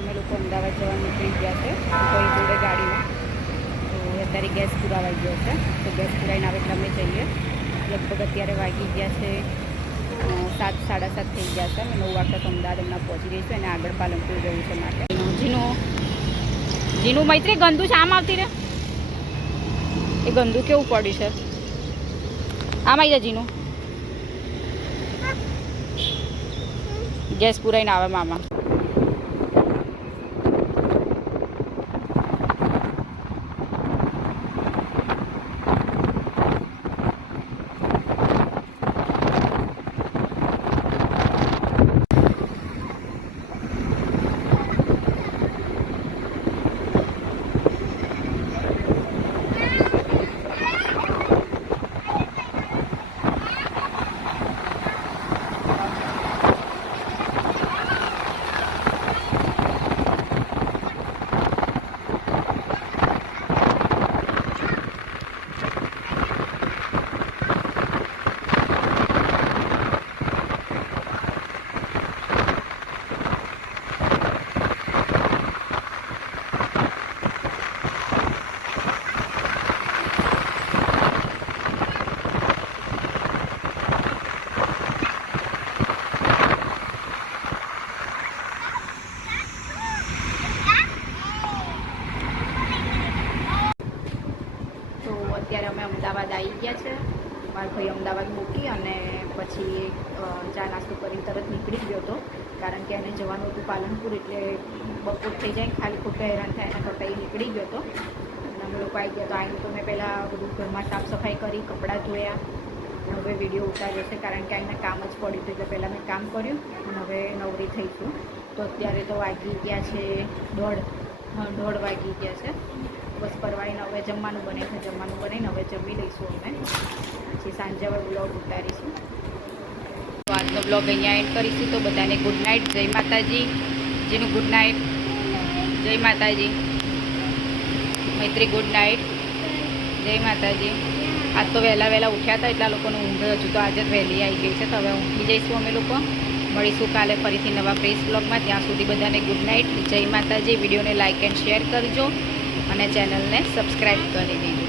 અમે લોકો અમદાવાદ જવા નીકળી ગયા છે કોઈ જોડે ગાડીમાં. તો અત્યારે ગેસ પુરાવાઈ ગયો છે, તો ગેસ પુરાઈને આવે એટલે અમે જઈએ. લગભગ અત્યારે વાગી ગયા છે 7 સાડા 7 થઈ ગયા છે. અમે 9 વાગતા અમદાવાદ હમણાં પહોંચી રહીશું અને આગળ પાલનપુર જવું છે માટે. જીનું મૈત્રી ગંદુ છે, આમ આવતી રે. એ ગંદુ કેવું પડ્યું છે, આમ આવી જા જીનું. ગેસ પુરાઈને આવે મામા. અત્યારે અમે અમદાવાદ આવી ગયા છે. મારો ભાઈ અમદાવાદ મૂકી અને પછી ચા નાસ્તો કરીને તરત નીકળી ગયો હતો, કારણ કે એને જવાનું હતું પાલનપુર, એટલે બપોર થઈ જાય ખાલી ખોટો હેરાન થાય એના કરતાં એ નીકળી ગયો હતો. અને અમે લોકો આવી ગયા તો આવીને તો મેં પહેલાં બધું ઘરમાં સાફ સફાઈ કરી, કપડાં ધોયા અને હવે વિડીયો ઉતાર્યો છે, કારણ કે આઈને કામ જ પડ્યું હતું. એટલે પહેલાં મેં કામ કર્યું અને હવે નવરી થઈ છું. તો અત્યારે તો વાગી ગયા છે 1:30 વાગી ગયા છે. બસ પરવાળીને હવે જમવાનું બને છે, જમવાનું બનાવીને હવે જમી લઈશું અમે, પછી સાંજે હવે બ્લોગ ઉતારીશું. તો આજનો બ્લોગ અહીંયા એન્ડ કરીશું. તો બધાને ગુડ નાઇટ, જય માતાજી. જેનું ગુડ નાઇટ, જય માતાજી. મૈત્રી ગુડ નાઇટ, જય માતાજી. આજ તો વહેલા ઉઠ્યા હતા, એટલા લોકોનું ઊંઘ હજુ તો આજે જ વહેલી આવી ગઈ છે. તો હવે ઊંઘી જઈશું અમે લોકો. મળીશું કાલે ફરીથી નવા ફ્રેશ બ્લોગમાં. ત્યાં સુધી બધાને ગુડ નાઇટ, જય માતાજી. વિડીયોને લાઇક એન્ડ શેર કરજો અને ચેનલને સબસ્ક્રાઈબ કરી દેજો.